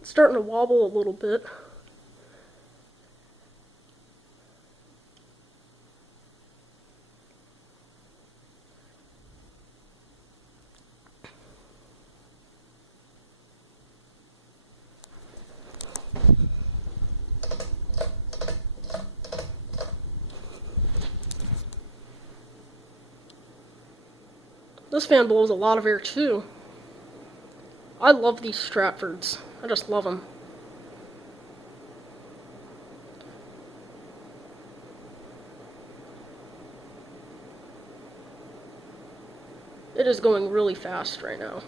It's starting to wobble a little bit. This fan blows a lot of air too. I love these Stratfords. I just love them. It is going really fast right now.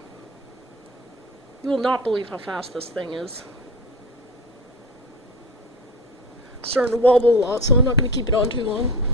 You will not believe how fast this thing is. It's starting to wobble a lot, so I'm not going to keep it on too long.